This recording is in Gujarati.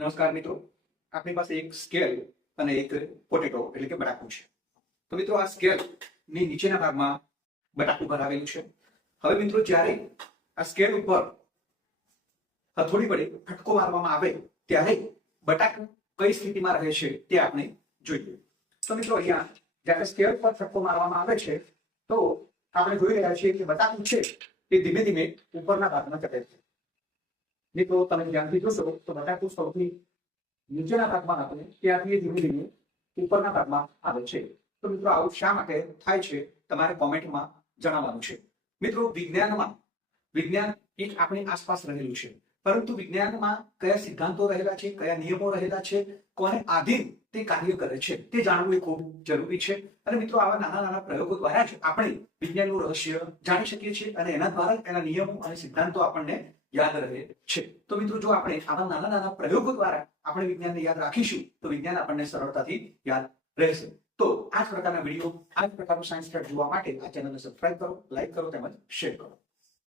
નમસ્કાર મિત્રો, આપણી પાસે એક સ્કેલ અને એક પોટેટો એટલે કે બટાકું છે. તો મિત્રો આ સ્કેલ ની નીચેના ભાગમાં બટાકું ભરાવેલું છે. હવે મિત્રો જ્યારે આ સ્કેલ ઉપર હથોડી વડે ફટકો મારવામાં આવે ત્યારે બટાકું કઈ સ્થિતિમાં રહે છે તે આપણે જોઈએ. તો મિત્રો અહીંયા જ્યારે સ્કેલ પર ફટકો મારવામાં આવે છે તો આપણે જોઈ રહ્યા છીએ કે બટાકું છે એ ધીમે ધીમે ઉપરના ભાગમાં ચડે છે. મિત્રો તમે ધ્યાનથી જોશો તો બટાકું સૌથી નીચેના ભાગમાં આપણે ત્યાંથી ધીમે ધીમે ઉપરના ભાગમાં આવે છે. તો મિત્રો આવું શા માટે થાય છે તમારે કોમેન્ટમાં જણાવવાનું છે. મિત્રો વિજ્ઞાન એક આપણી આસપાસ રહેલું છે, પરંતુ વિજ્ઞાનમાં કયા સિદ્ધાંતો રહેલા છે, કયા નિયમો રહેલા છે, કોને આધીન તે કાર્ય કરે છે તે જાણવું એ ખૂબ જરૂરી છે. અને મિત્રો આવા નાના નાના પ્રયોગો દ્વારા જ આપણે વિજ્ઞાનનું રહસ્ય જાણી શકીએ છીએ અને એના દ્વારા એના નિયમો અને સિદ્ધાંતો આપણને યાદ રહે છે. તો મિત્રો જો આપણે આવા નાના નાના પ્રયોગો દ્વારા આપણે વિજ્ઞાનને યાદ રાખીશું તો વિજ્ઞાન આપણને સરળતાથી યાદ રહેશે. તો આ જ પ્રકારના વિડીયો, આ જ પ્રકારનું સાયન્સ ફેક્ટ જોવા માટે આ ચેનલને સબસ્ક્રાઇબ કરો, લાઈક કરો તેમજ શેર કરો.